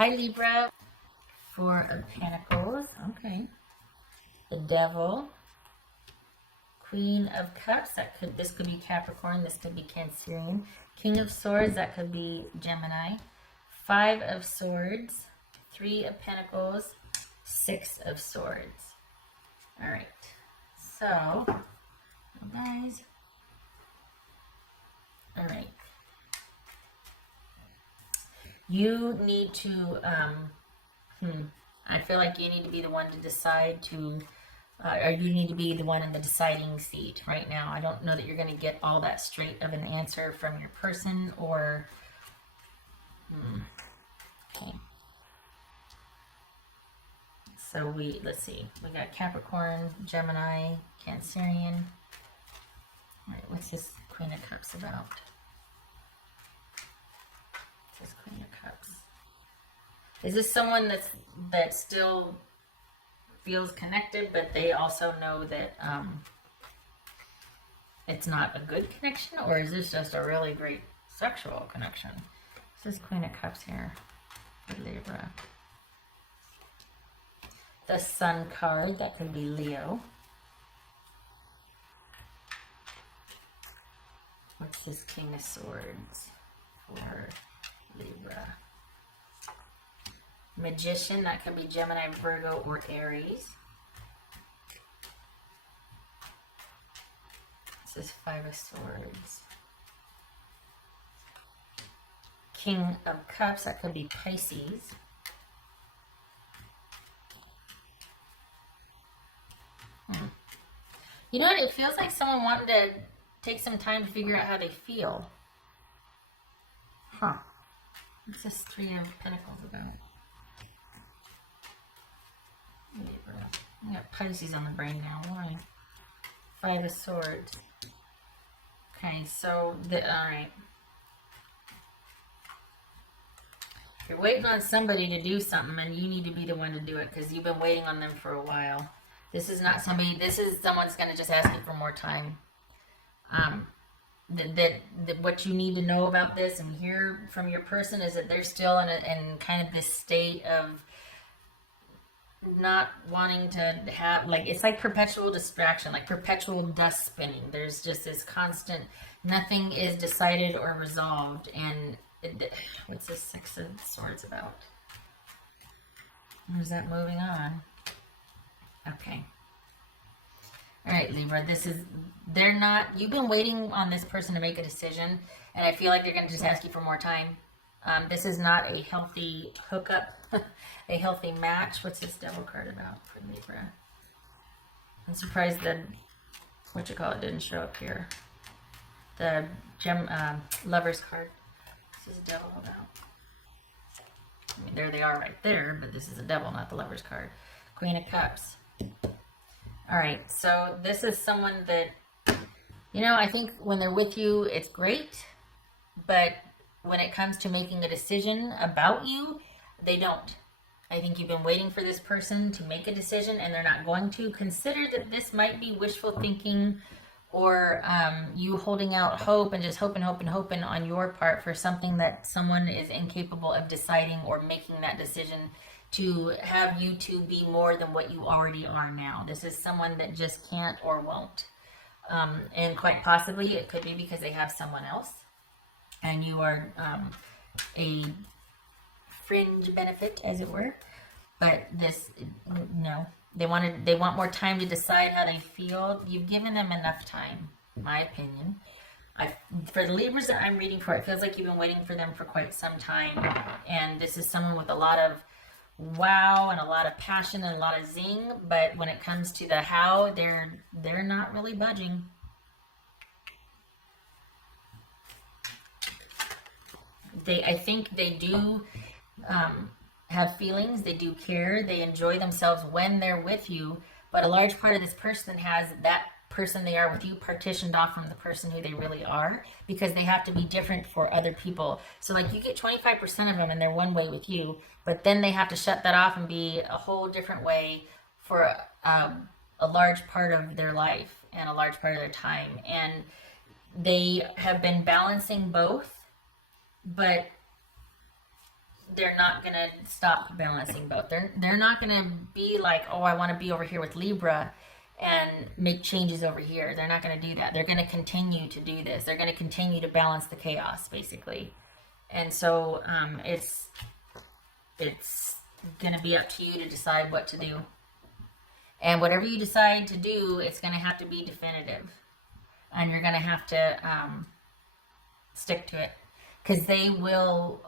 Hi, Libra. Four of Pentacles. Okay. The Devil. Queen of Cups. This could be Capricorn. This could be Cancerian. King of Swords. That could be Gemini. Five of Swords. Three of Pentacles. Six of Swords. All right. So, guys. All right. You need to, I feel like you need to be the one to decide to, or you need to be the one in the deciding seat right now. I don't know that you're going to get all that straight of an answer from your person, or, okay. So let's see, we got Capricorn, Gemini, Cancerian. All right, what's this Queen of Cups about? This Queen of Cups. Is this someone that still feels connected, but they also know that it's not a good connection, or is this just a really great sexual connection? This is Queen of Cups here for Libra. The Sun card, that could be Leo. What's this King of Swords for Libra? Magician, that could be Gemini, Virgo, or Aries. This is Five of Swords. King of Cups, that could be Pisces. You know what? It feels like someone wanted to take some time to figure out how they feel. Huh. What's this Three of Pentacles about? I got Pisces on the brain now. Why? Five of Swords. Okay, so, alright. You're waiting on somebody to do something, and you need to be the one to do it, because you've been waiting on them for a while. This is not somebody, this is someone's going to just ask you for more time. What you need to know about this and hear from your person is that they're still in kind of this state of not wanting to have, like, it's like perpetual distraction, like perpetual dust spinning. There's just this constant, nothing is decided or resolved. And what's this Six of Swords about? Is that moving on? Okay. All right, Libra, you've been waiting on this person to make a decision, and I feel like they're going to just ask you for more time. This is not a healthy hookup, a healthy match. What's this Devil card about for Libra? I'm surprised that, didn't show up here. The Lover's card. This is a Devil about. I mean, there they are right there, but this is a Devil, not the Lover's card. Queen of Cups. All right, so this is someone that, I think when they're with you, it's great, but when it comes to making a decision about you, they don't. I think you've been waiting for this person to make a decision, and they're not going to. Consider that this might be wishful thinking, or you holding out hope and just hoping on your part for something that someone is incapable of deciding or making that decision to have you two be more than what you already are now. This is someone that just can't or won't. And quite possibly it could be because they have someone else and you are a fringe benefit, as it were. But they want more time to decide how they feel. You've given them enough time, in my opinion. For the Libras that I'm reading for, it feels like you've been waiting for them for quite some time. And this is someone with a lot of wow and a lot of passion and a lot of zing, but when it comes to the how, they're not really budging. I think they do have feelings, they do care, they enjoy themselves when they're with you, but a large part of this person has that person they are with you partitioned off from the person who they really are, because they have to be different for other people. So like you get 25% of them and they're one way with you, but then they have to shut that off and be a whole different way for a large part of their life and a large part of their time. And they have been balancing both, but they're not going to stop balancing both. They're not going to be like, oh, I want to be over here with Libra and make changes over here. They're not going to do that. They're going to continue to do this. They're going to continue to balance the chaos, basically. And so it's going to be up to you to decide what to do. And whatever you decide to do, it's going to have to be definitive. And you're going to have to stick to it. Because they will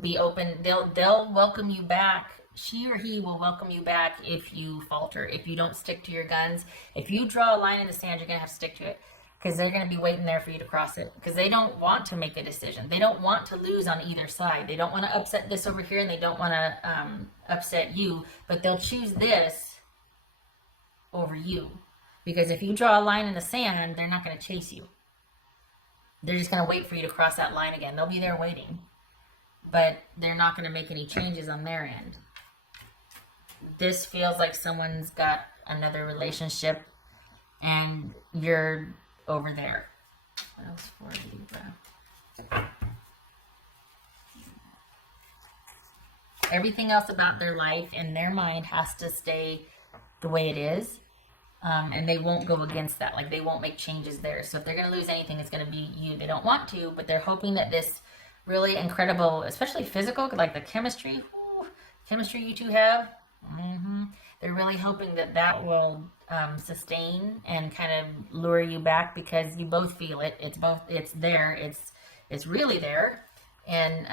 be open. They'll welcome you back. She or he will welcome you back if you falter, if you don't stick to your guns. If you draw a line in the sand, you're going to have to stick to it. Because they're going to be waiting there for you to cross it. Because they don't want to make a decision. They don't want to lose on either side. They don't want to upset this over here, and they don't want to upset you. But they'll choose this over you. Because if you draw a line in the sand, they're not going to chase you. They're just going to wait for you to cross that line again. They'll be there waiting. But they're not going to make any changes on their end. This feels like someone's got another relationship and you're over there. What else for Libra? Everything else about their life in their mind has to stay the way it is. And they won't go against that. Like, they won't make changes there. So if they're going to lose anything, it's going to be you. They don't want to, but they're hoping that this really incredible, especially physical, like the chemistry you two have, they're really hoping that that will sustain and kind of lure you back, because you both feel it. It's there. It's really there. And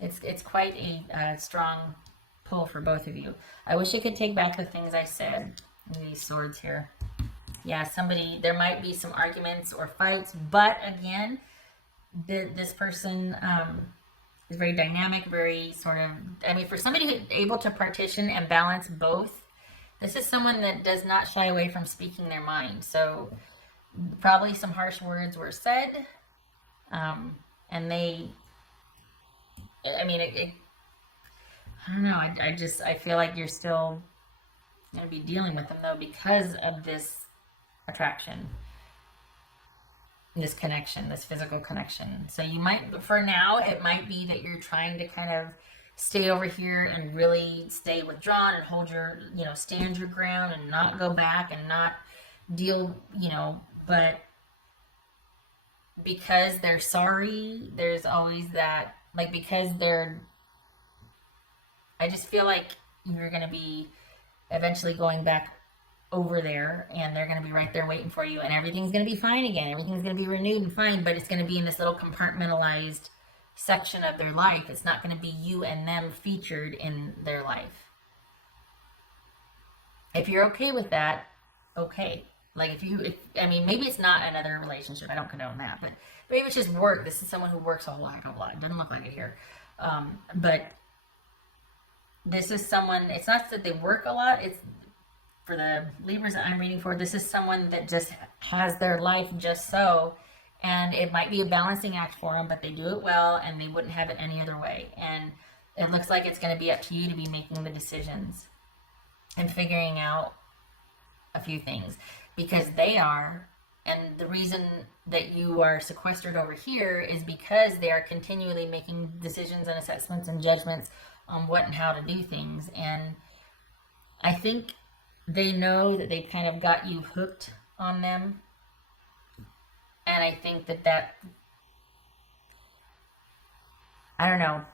it's quite a strong pull for both of you. I wish I could take back the things I said. These swords here. Yeah, there might be some arguments or fights, but again, this person is very dynamic, very sort of, I mean, for somebody who's able to partition and balance both, this is someone that does not shy away from speaking their mind. So probably some harsh words were said, and they, I mean, I don't know, I feel like you're still going to be dealing with them, though, because of this attraction, this connection, this physical connection. So you might, for now, it might be that you're trying to kind of stay over here and really stay withdrawn and hold your, stand your ground and not go back and not deal, but because they're sorry, there's always that, like, because I just feel like you're going to be eventually going back over there, and they're going to be right there waiting for you, and everything's going to be fine again. Everything's going to be renewed and fine, but it's going to be in this little compartmentalized section of their life. It's not going to be you and them featured in their life. If you're okay with that, okay. Like, I mean, maybe it's not another relationship. I don't condone that, but maybe it's just work. This is someone who works a lot. It doesn't look like it here. But this is someone, it's not that they work a lot, it's for the Libras that I'm reading for, this is someone that just has their life just so, and it might be a balancing act for them, but they do it well, and they wouldn't have it any other way. And it looks like it's going to be up to you to be making the decisions and figuring out a few things, because they are, and the reason that you are sequestered over here is because they are continually making decisions and assessments and judgments on what and how to do things. And I think they know that they've kind of got you hooked on them. And I think that I don't know,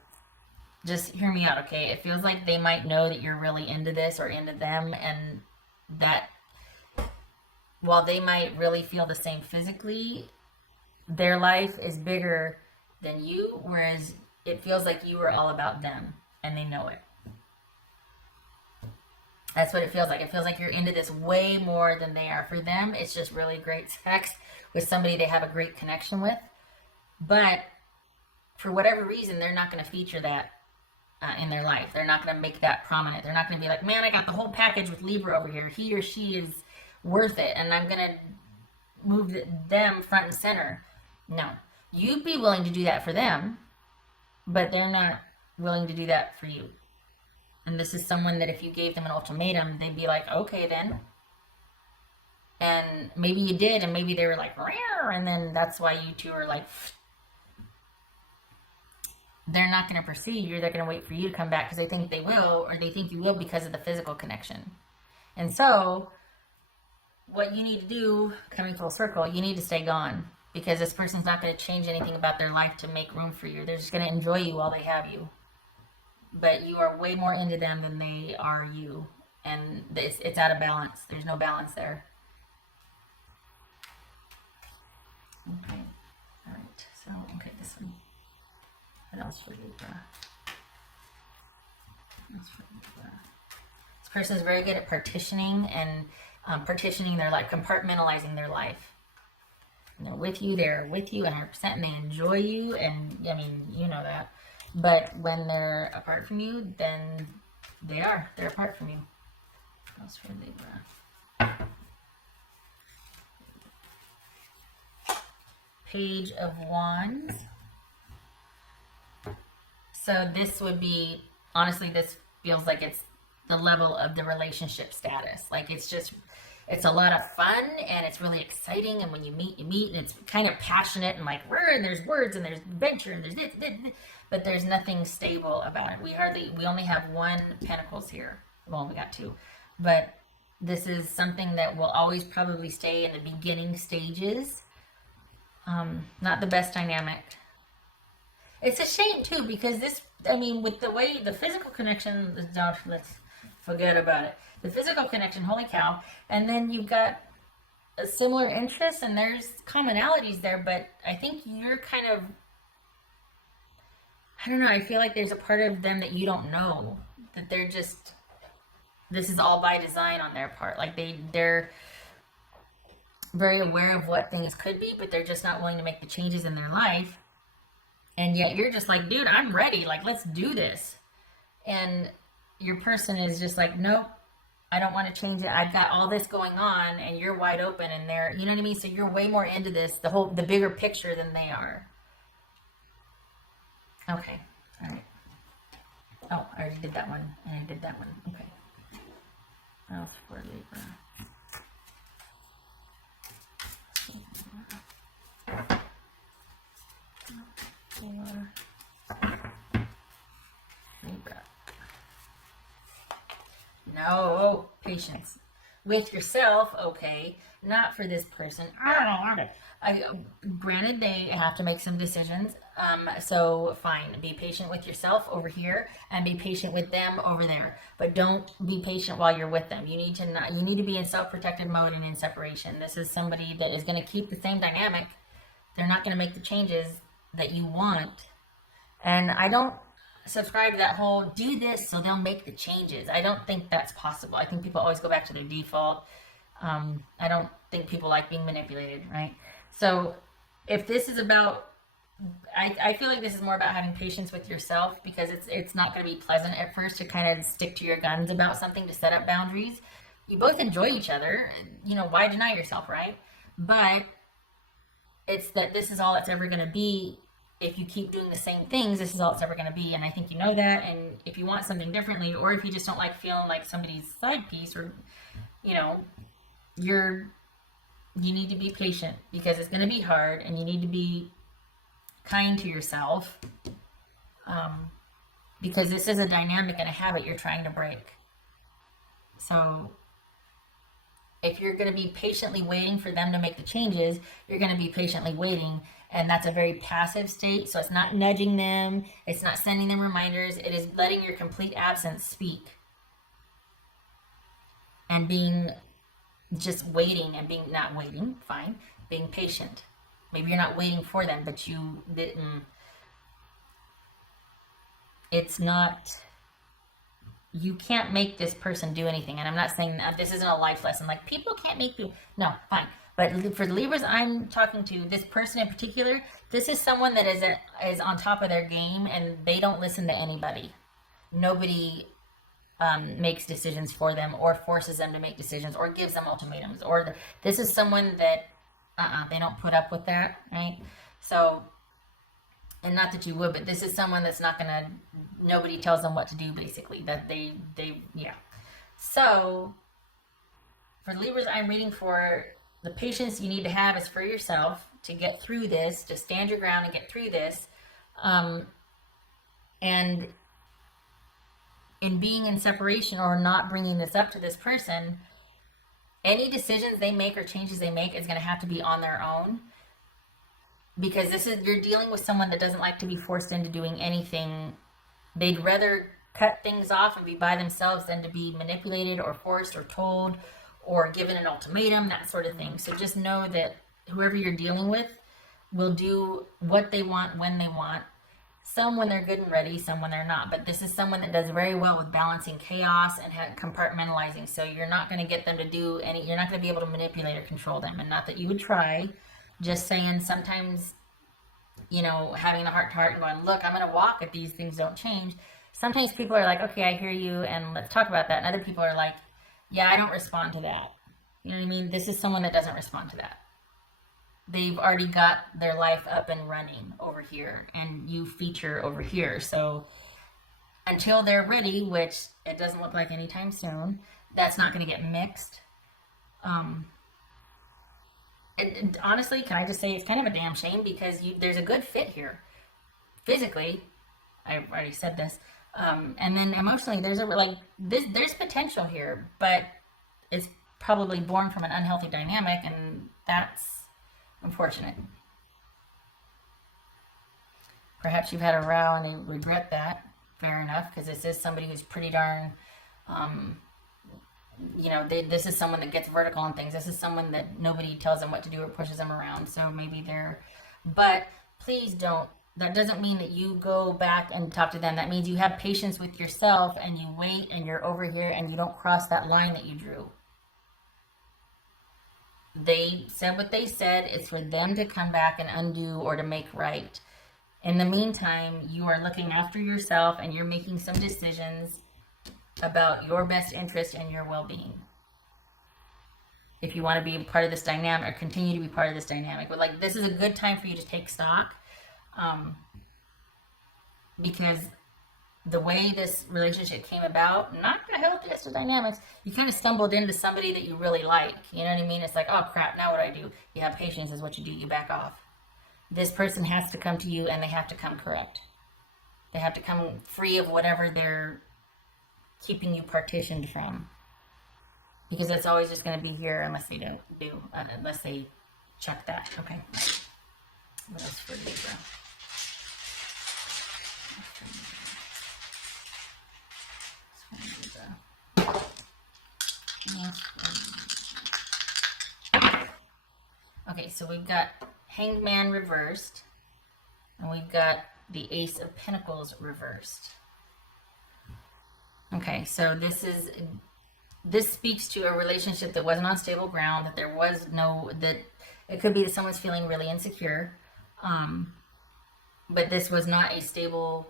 just hear me out, okay? It feels like they might know that you're really into this or into them, and that while they might really feel the same physically, their life is bigger than you, whereas it feels like you are all about them. And they know it. That's what it feels like. It feels like you're into this way more than they are. For them, it's just really great sex with somebody they have a great connection with. But for whatever reason, they're not going to feature that in their life. They're not going to make that prominent. They're not going to be like, man, I got the whole package with Libra over here. He or she is worth it, and I'm going to move them front and center. No. You'd be willing to do that for them, but they're not willing to do that for you. And this is someone that if you gave them an ultimatum, they'd be like, okay then. And maybe you did, and maybe they were like, rawr, and then that's why you two are like, they're not going to pursue you. They're going to wait for you to come back because they think they will, or they think you will because of the physical connection. And so what you need to do, coming full circle, you need to stay gone, because this person's not going to change anything about their life to make room for you. They're just going to enjoy you while they have you. But you are way more into them than they are you. And it's out of balance. There's no balance there. Okay. All right. So, okay, this one. What else for Libra? This person is very good at partitioning and partitioning their life, compartmentalizing their life. And they're with you 100%, and they enjoy you, and I mean, you know that. But when they're apart from you, then they're apart from you. What else for Libra? Page of Wands. So this would be, honestly, this feels like it's the level of the relationship status. Like it's a lot of fun, and it's really exciting, and when you meet, and it's kind of passionate, and like, and there's words, and there's adventure, and there's this, but there's nothing stable about it. We only have 1 Pentacles here. Well, we got 2. But this is something that will always probably stay in the beginning stages. Not the best dynamic. It's a shame too, because with the way the physical connection, let's forget about it. The physical connection, holy cow. And then you've got a similar interests, and there's commonalities there, but I think you're kind of, I don't know, I feel like there's a part of them that you don't know, that they're just, this is all by design on their part. Like they're very aware of what things could be, but they're just not willing to make the changes in their life. And yet you're just like, dude, I'm ready. Like, let's do this. And your person is just like, nope, I don't want to change it. I've got all this going on, and you're wide open, and they're, you know what I mean? So you're way more into this, the bigger picture than they are. Okay. All right. Oh, I already did that one. And I did that one. Okay. What else for Libra? Libra. No, patience with yourself. Okay, not for this person. Granted, they have to make some decisions. So fine, be patient with yourself over here, and be patient with them over there. But don't be patient while you're with them. You need to be in self-protective mode and in separation. This is somebody that is going to keep the same dynamic. They're not going to make the changes that you want. And I don't subscribe to that whole do this so they'll make the changes. I don't think that's possible. I think people always go back to their default. I don't think people like being manipulated, right? So if this is about, I feel like this is more about having patience with yourself, because it's not going to be pleasant at first to kind of stick to your guns about something, to set up boundaries. You both enjoy each other. You know, why deny yourself, right? But it's that this is all it's ever going to be. If you keep doing the same things, this is all it's ever going to be. And I think you know that. And if you want something differently, or if you just don't like feeling like somebody's side piece, or, you know, you need to be patient, because it's going to be hard, and you need to be kind to yourself, because this is a dynamic and a habit you're trying to break. So if you're going to be patiently waiting for them to make the changes, you're going to be patiently waiting, and that's a very passive state. So it's not nudging them, it's not sending them reminders, it is letting your complete absence speak, and being just waiting, and being not waiting, fine, being patient. Maybe you're not waiting for them, but you didn't. It's not, you can't make this person do anything. And I'm not saying that this isn't a life lesson. Like, people can't make you, no, fine. But for the Libras I'm talking to, this person in particular, this is someone that is on top of their game, and they don't listen to anybody. Nobody makes decisions for them, or forces them to make decisions, or gives them ultimatums. Or this is someone that they don't put up with that, right? So, and not that you would, but this is someone that's not gonna, nobody tells them what to do, basically, that they yeah. So for the Libras I'm reading for, the patience you need to have is for yourself, to get through this, to stand your ground and get through this. And in being in separation or not bringing this up to this person, any decisions they make or changes they make is going to have to be on their own, because you're dealing with someone that doesn't like to be forced into doing anything. They'd rather cut things off and be by themselves than to be manipulated or forced or told or given an ultimatum, that sort of thing. So just know that whoever you're dealing with will do what they want when they want. Some when they're good and ready, some when they're not. But this is someone that does very well with balancing chaos and compartmentalizing. So you're not going to get them to do any, you're not going to be able to manipulate or control them. And not that you would try, just saying sometimes, having the heart to heart and going, look, I'm going to walk if these things don't change. Sometimes people are like, okay, I hear you and let's talk about that. And other people are like, yeah, I don't respond to that. You know what I mean? This is someone that doesn't respond to that. They've already got their life up and running over here, and you feature over here. So until they're ready, which it doesn't look like anytime soon, that's not going to get mixed. And honestly, can I just say it's kind of a damn shame, because there's a good fit here. Physically, I already said this, and then emotionally, there's potential here, but it's probably born from an unhealthy dynamic, and that's unfortunate. Perhaps you've had a row and you regret that. Fair enough, because this is somebody who's pretty darn, this is someone that gets vertical on things. This is someone that nobody tells them what to do or pushes them around. So maybe but please don't. That doesn't mean that you go back and talk to them. That means you have patience with yourself and you wait and you're over here and you don't cross that line that you drew. They said what they said. It's for them to come back and undo or to make right. In the meantime, you are looking after yourself and you're making some decisions about your best interest and your well-being. If you want to be part of this dynamic or continue to be part of this dynamic. But this is a good time for you to take stock, because the way this relationship came about, not going to help this dynamics. You kind of stumbled into somebody that you really like. You know what I mean? It's like, oh crap, now what do I do? You have patience is what you do. You back off. This person has to come to you and they have to come correct. They have to come free of whatever they're keeping you partitioned from. Because it's always just going to be here unless they unless they check that. Okay. What else for Libra? Okay, so we've got Hanged Man reversed, and we've got the Ace of Pentacles reversed. Okay, so this speaks to a relationship that wasn't on stable ground, that it could be that someone's feeling really insecure, but this was not a stable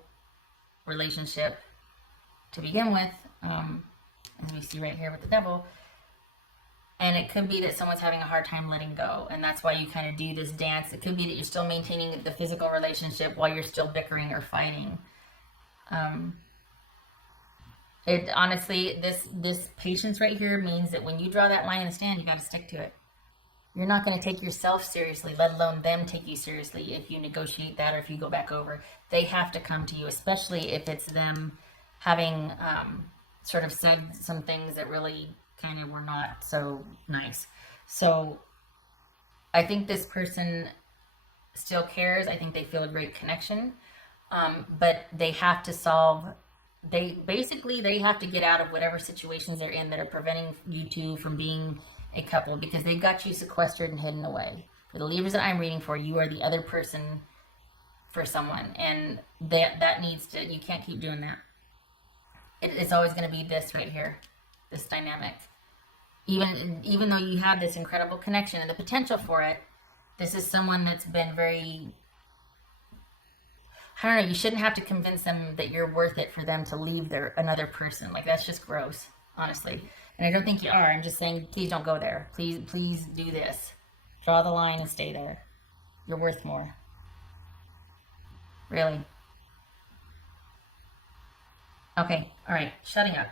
relationship to begin with, as we see right here with the Devil. And it could be that someone's having a hard time letting go, and that's why you kind of do this dance. It could be that you're still maintaining the physical relationship while you're still bickering or fighting. Honestly, this patience right here means that when you draw that line in the sand, you got to stick to it. You're not going to take yourself seriously, let alone them take you seriously if you negotiate that or if you go back over. They have to come to you, especially if it's them having sort of said some things that really kind of were not so nice. So I think this person still cares. I think they feel a great connection, but they have to they have to get out of whatever situations they're in that are preventing you two from being a couple, because they've got you sequestered and hidden away. For the Libras that I'm reading for, you are the other person for someone, and that needs to, you can't keep doing that. It's always going to be this right here, this dynamic. Even though you have this incredible connection and the potential for it, this is someone that's been very, I don't know, you shouldn't have to convince them that you're worth it for them to leave another person. That's just gross, honestly. And I don't think you are. I'm just saying, please don't go there. Please do this. Draw the line and stay there. You're worth more. Really. Okay, all right, shutting up.